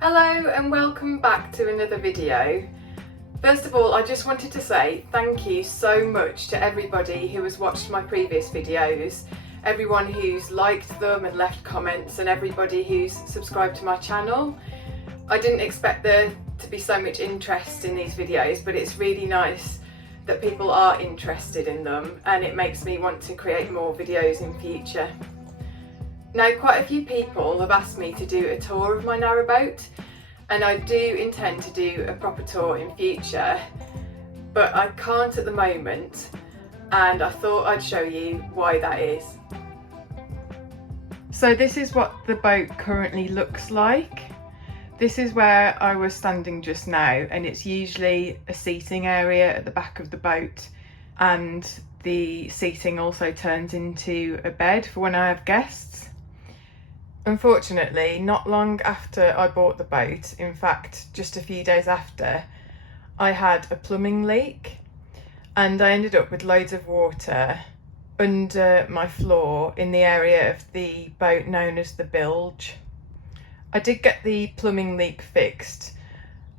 Hello and welcome back to another video. First of all, I just wanted to say thank you so much to everybody who has watched my previous videos, everyone who's liked them and left comments, and everybody who's subscribed to my channel. I didn't expect there to be so much interest in these videos, but it's really nice that people are interested in them, and it makes me want to create more videos in future. Now, quite a few people have asked me to do a tour of my narrowboat, and I do intend to do a proper tour in future, but I can't at the moment, and I thought I'd show you why that is. So this is what the boat currently looks like. This is where I was standing just now, and it's usually a seating area at the back of the boat, and the seating also turns into a bed for when I have guests. Unfortunately, not long after I bought the boat, in fact just a few days after, I had a plumbing leak, and I ended up with loads of water under my floor in the area of the boat known as the bilge. I did get the plumbing leak fixed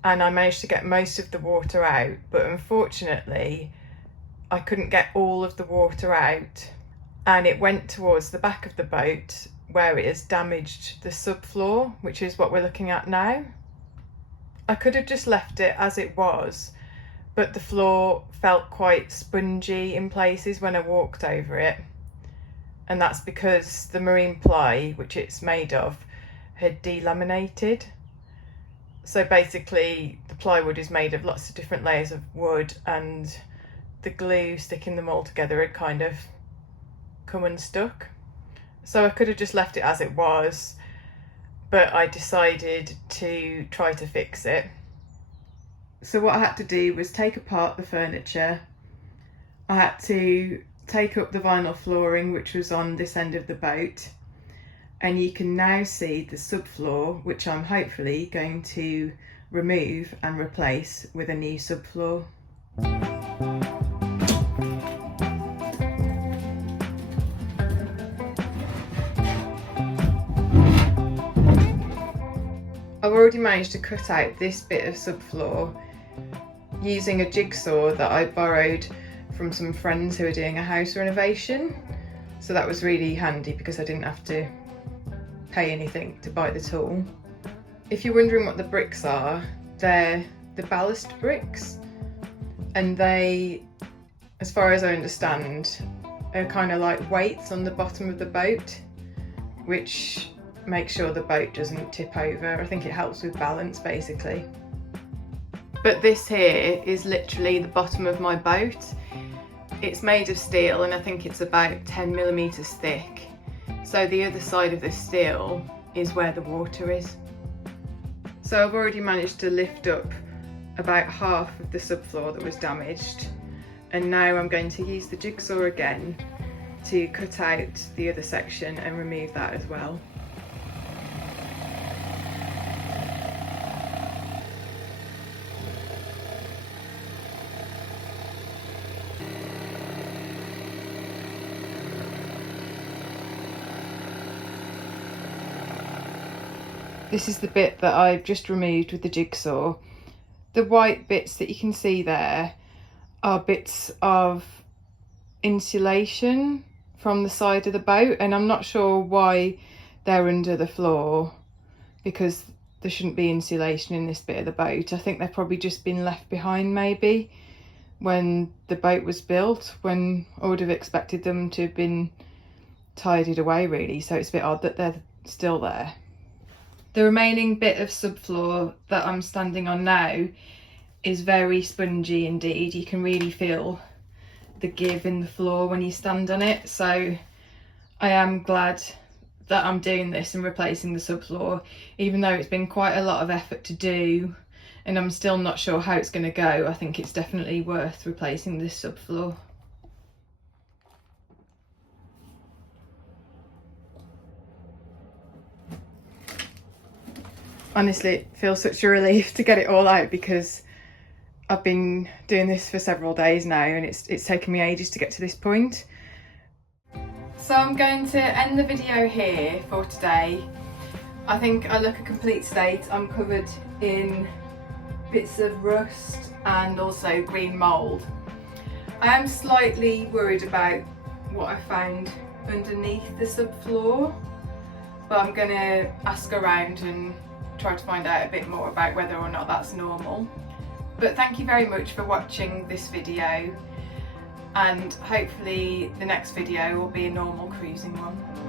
and I managed to get most of the water out, but unfortunately I couldn't get all of the water out, and it went towards the back of the boat where it has damaged the subfloor, which is what we're looking at now. I could have just left it as it was, but the floor felt quite spongy in places when I walked over it, and that's because the marine ply, which it's made of, had delaminated. So basically the plywood is made of lots of different layers of wood, and the glue sticking them all together had kind of come unstuck. So I could have just left it as it was, but I decided to try to fix it. So what I had to do was take apart the furniture. I had to take up the vinyl flooring which was on this end of the boat, and you can now see the subfloor, which I'm hopefully going to remove and replace with a new subfloor. I've already managed to cut out this bit of subfloor using a jigsaw that I borrowed from some friends who are doing a house renovation. So that was really handy because I didn't have to pay anything to buy the tool. If you're wondering what the bricks are, they're the ballast bricks, and they, as far as I understand, are kind of like weights on the bottom of the boat, which make sure the boat doesn't tip over. I think it helps with balance basically. But this here is literally the bottom of my boat. It's made of steel, and I think it's about 10mm thick. So the other side of the steel is where the water is. So I've already managed to lift up about half of the subfloor that was damaged, and now I'm going to use the jigsaw again to cut out the other section and remove that as well. This is the bit that I've just removed with the jigsaw. The white bits that you can see there are bits of insulation from the side of the boat, and I'm not sure why they're under the floor, because there shouldn't be insulation in this bit of the boat. I think they've probably just been left behind maybe when the boat was built, when I would have expected them to have been tidied away really, so it's a bit odd that they're still there. The remaining bit of subfloor that I'm standing on now is very spongy indeed. You can really feel the give in the floor when you stand on it. So I am glad that I'm doing this and replacing the subfloor, even though it's been quite a lot of effort to do, and I'm still not sure how it's going to go. I think it's definitely worth replacing this subfloor. Honestly, it feels such a relief to get it all out, because I've been doing this for several days now, and it's taken me ages to get to this point. So I'm going to end the video here for today. I think I look a complete state. I'm covered in bits of rust and also green mould. I am slightly worried about what I found underneath the subfloor, but I'm going to ask around and try to find out a bit more about whether or not that's normal. But thank you very much for watching this video, and hopefully the next video will be a normal cruising one.